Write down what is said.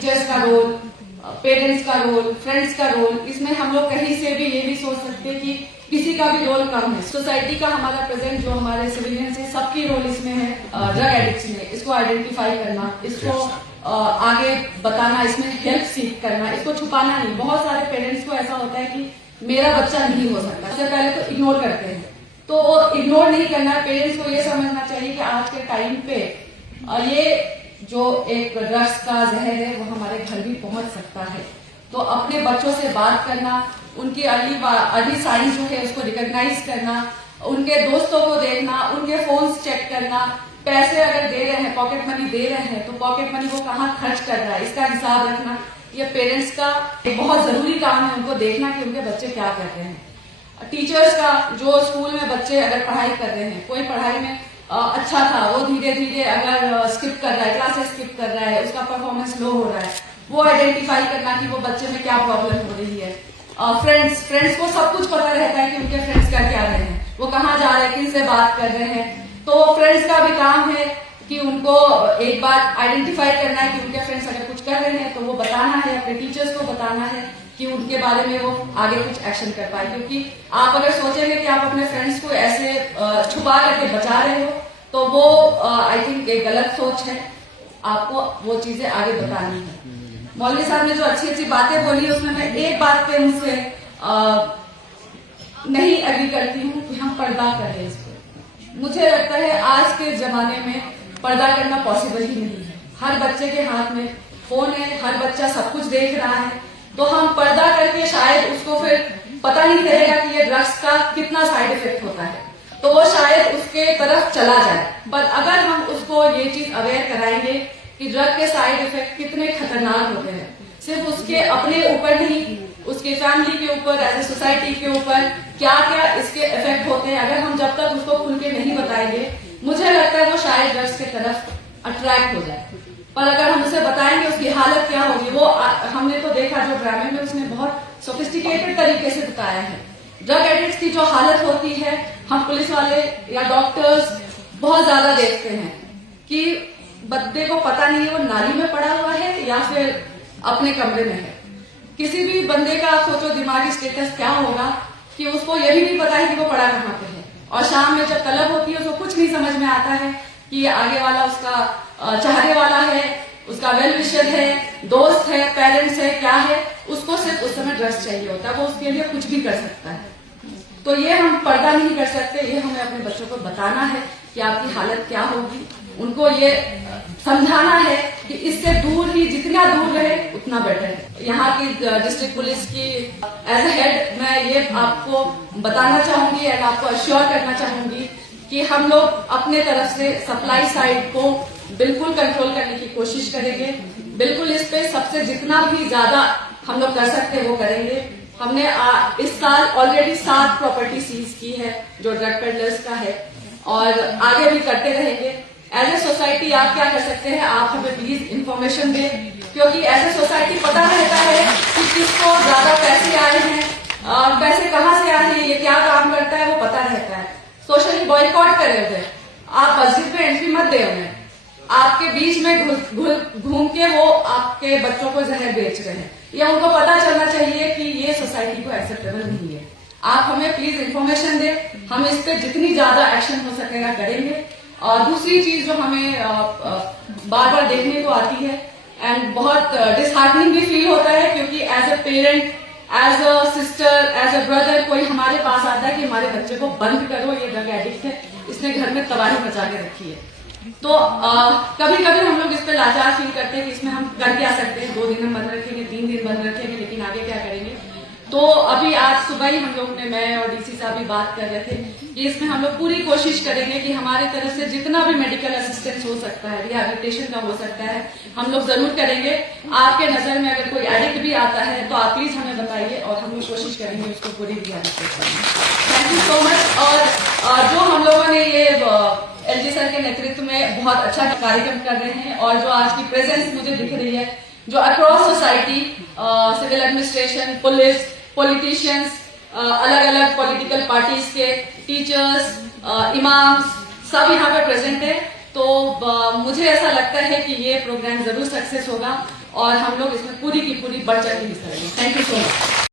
Teachers का role, parents का role, friends का रोल, इसमें हम लोग कहीं से भी ये भी सोच सकते हैं कि किसी का भी रोल कम है। सोसाइटी का हमारा प्रेजेंट जो हमारे सिविलियंस है, सबकी रोल इसमें है। ड्रग एडिक्ट्स में इसको आइडेंटिफाई करना, इसको आगे बताना, इसमें हेल्प सीख करना, इसको छुपाना नहीं। बहुत सारे पेरेंट्स को ऐसा होता है कि मेरा बच्चा नहीं हो सकता, सबसे पहले तो इग्नोर करते हैं। तो इग्नोर नहीं करना, पेरेंट्स को ये समझना चाहिए कि आज के टाइम पे ये जो एक ड्रग्स का जहर है वो हमारे घर भी पहुंच सकता है। तो अपने बच्चों से बात करना, उनकी अर्ली साइंस जो है उसको रिकॉग्नाइज करना, उनके दोस्तों को देखना, उनके फोन्स चेक करना, पैसे अगर दे रहे हैं, पॉकेट मनी दे रहे हैं, तो पॉकेट मनी वो कहाँ खर्च कर रहा है इसका हिसाब रखना। ये पेरेंट्स का एक बहुत जरूरी काम है, उनको देखना कि उनके बच्चे क्या कर रहे हैं। टीचर्स का, जो स्कूल में बच्चे अगर पढ़ाई कर रहे हैं, कोई पढ़ाई में अच्छा था, वो धीरे धीरे अगर स्किप कर रहा है, क्लासेस स्किप कर रहा है, उसका परफॉर्मेंस लो हो रहा है, वो आइडेंटिफाई करना कि वो बच्चे में क्या प्रॉब्लम हो रही है। फ्रेंड्स को सब कुछ पता रहता है कि उनके फ्रेंड्स क्या क्या रहे हैं, वो कहाँ जा रहे हैं, किन से बात कर रहे हैं। तो फ्रेंड्स का भी काम है कि उनको एक बार आइडेंटिफाई करना है कि उनके फ्रेंड्स अगर कुछ कर रहे हैं तो वो बताना है, अपने टीचर्स को बताना है कि उनके बारे में वो आगे कुछ एक्शन कर पाए। क्योंकि आप अगर सोचेंगे कि आप अपने फ्रेंड्स को ऐसे छुपा करके बचा रहे हो तो वो आई थिंक एक गलत सोच है, आपको वो चीजें आगे बतानी है। मौलवी साहब ने जो अच्छी अच्छी बातें बोली उसमें मैं एक बात पे उनसे नहीं एग्री करती हूँ कि हम पर्दा करें इस पर। मुझे लगता है आज के जमाने में पर्दा करना पॉसिबल ही नहीं है। हर बच्चे के हाथ में फोन है, हर बच्चा सब कुछ देख रहा है, तो हम पर्दा करके शायद उसको फिर पता नहीं रहेगा कि ये ड्रग्स का कितना साइड इफेक्ट होता है, तो वो शायद उसके तरफ चला जाए। पर अगर हम उसको ये चीज अवेयर कराएंगे कि ड्रग के साइड इफेक्ट कितने खतरनाक होते हैं, सिर्फ उसके अपने ऊपर नहीं, उसके फैमिली के ऊपर, एज ए सोसाइटी के ऊपर क्या क्या इसके इफेक्ट होते हैं, अगर हम जब तक उसको खुल के नहीं बताएंगे, मुझे लगता है वो शायद ड्रग्स के तरफ अट्रैक्ट हो जाए। पर अगर हम उसे बताएंगे उसकी हालत क्या होगी, वो हमने तो देखा जो ड्रामे में उसने बहुत सोफिस्टिकेटेड तरीके से बताया है। ड्रग एडिक्ट्स की जो हालत होती है, हम पुलिस वाले या डॉक्टर्स बहुत ज्यादा देखते हैं कि बंदे को पता नहीं है वो नाली में पड़ा हुआ है या फिर अपने कमरे में है। किसी भी बंदे का आप सोचो दिमागी स्टेटस क्या होगा कि उसको ये भी नहीं पता है कि वो पड़ा कहाँ पे है, और शाम में जब तलब होती है उसको कुछ नहीं समझ में आता है कि आगे वाला उसका चाहने वाला है, उसका वेल विशर है, दोस्त है, पेरेंट्स है, क्या है, उसको सिर्फ उस समय ड्रग्स चाहिए होता है, वो उसके लिए कुछ भी कर सकता है। तो ये हम पर्दा नहीं कर सकते, ये हमें अपने बच्चों को बताना है कि आपकी हालत क्या होगी, उनको ये समझाना है कि इससे दूर ही, जितना दूर रहे उतना बेटर है। यहाँ की डिस्ट्रिक्ट पुलिस की एज ए हेड मैं ये आपको बताना चाहूंगी एंड आपको अश्योर करना चाहूंगी कि हम लोग अपने तरफ से सप्लाई साइड को बिल्कुल कंट्रोल करने की कोशिश करेंगे। बिल्कुल इस पे सबसे जितना भी ज्यादा हम लोग कर सकते हैं वो करेंगे। हमने इस साल ऑलरेडी 7 प्रॉपर्टी सीज की है जो ड्रग पेडलर्स का है, और आगे भी करते रहेंगे। एज ए सोसाइटी आप क्या कर सकते हैं, आप हमें प्लीज इन्फॉर्मेशन दें, क्योंकि एज ए सोसाइटी पता रहता है कि किसको ज्यादा पैसे आए हैं, पैसे कहाँ से आए हैं, ये क्या काम करता है, वो पता रहता है। सोशली बॉयकॉट करे उधर, आप मस्जिद में एंट्री मत दे उन्हें, आपके बीच में घूम के वो आपके बच्चों को जहर बेच रहे हैं, या उनको पता चलना चाहिए कि ये सोसाइटी को एक्सेप्टेबल नहीं है। आप हमें प्लीज इन्फॉर्मेशन दें, हम इस पे जितनी ज्यादा एक्शन हो सकेगा करेंगे। और दूसरी चीज जो हमें बार बार देखने को आती है एंड बहुत डिसहार्टनिंग भी फील होता है, क्योंकि as a parent, as a sister, as a brother कोई हमारे पास आता है कि हमारे बच्चे को बंद करो, ये ड्रग एडिक्ट है, इसने घर में तबाही मचा के रखी है। तो कभी कभी हम लोग इस पे लाचार फील करते हैं कि इसमें हम कर क्या सकते हैं, 2 दिन हम बंद रखेंगे, 3 दिन बंद रखेंगे, लेकिन आगे क्या करेंगे। तो अभी आज सुबह ही हम लोग ने, मैं और डीसी साहब भी बात कर रहे थे कि इसमें हम लोग पूरी कोशिश करेंगे कि हमारे तरफ से जितना भी मेडिकल असिस्टेंस हो सकता है, रिहैबिलिटेशन का हो सकता है, हम लोग जरूर करेंगे। आपके नजर में अगर कोई एडिक्ट भी आता है तो आप प्लीज हमें बताइए और हम लोग कोशिश करेंगे उसको पूरी rehabilitation. Thank you so much. और जो हम लोगों ने ये एलजी सर के नेतृत्व में बहुत अच्छा कार्यक्रम कर रहे हैं, और जो आज की प्रेजेंस मुझे दिख रही है, जो across society, civil administration, police, politicians, अलग अलग पॉलिटिकल पार्टीज के टीचर्स, इमाम्स, सब यहाँ पे प्रेजेंट है। तो मुझे ऐसा लगता है कि ये प्रोग्राम जरूर सक्सेस होगा। और हम लोग इसमें पूरी की पूरी बढ़ चढ़ के हिस्सा लेंगे। Thank you so much.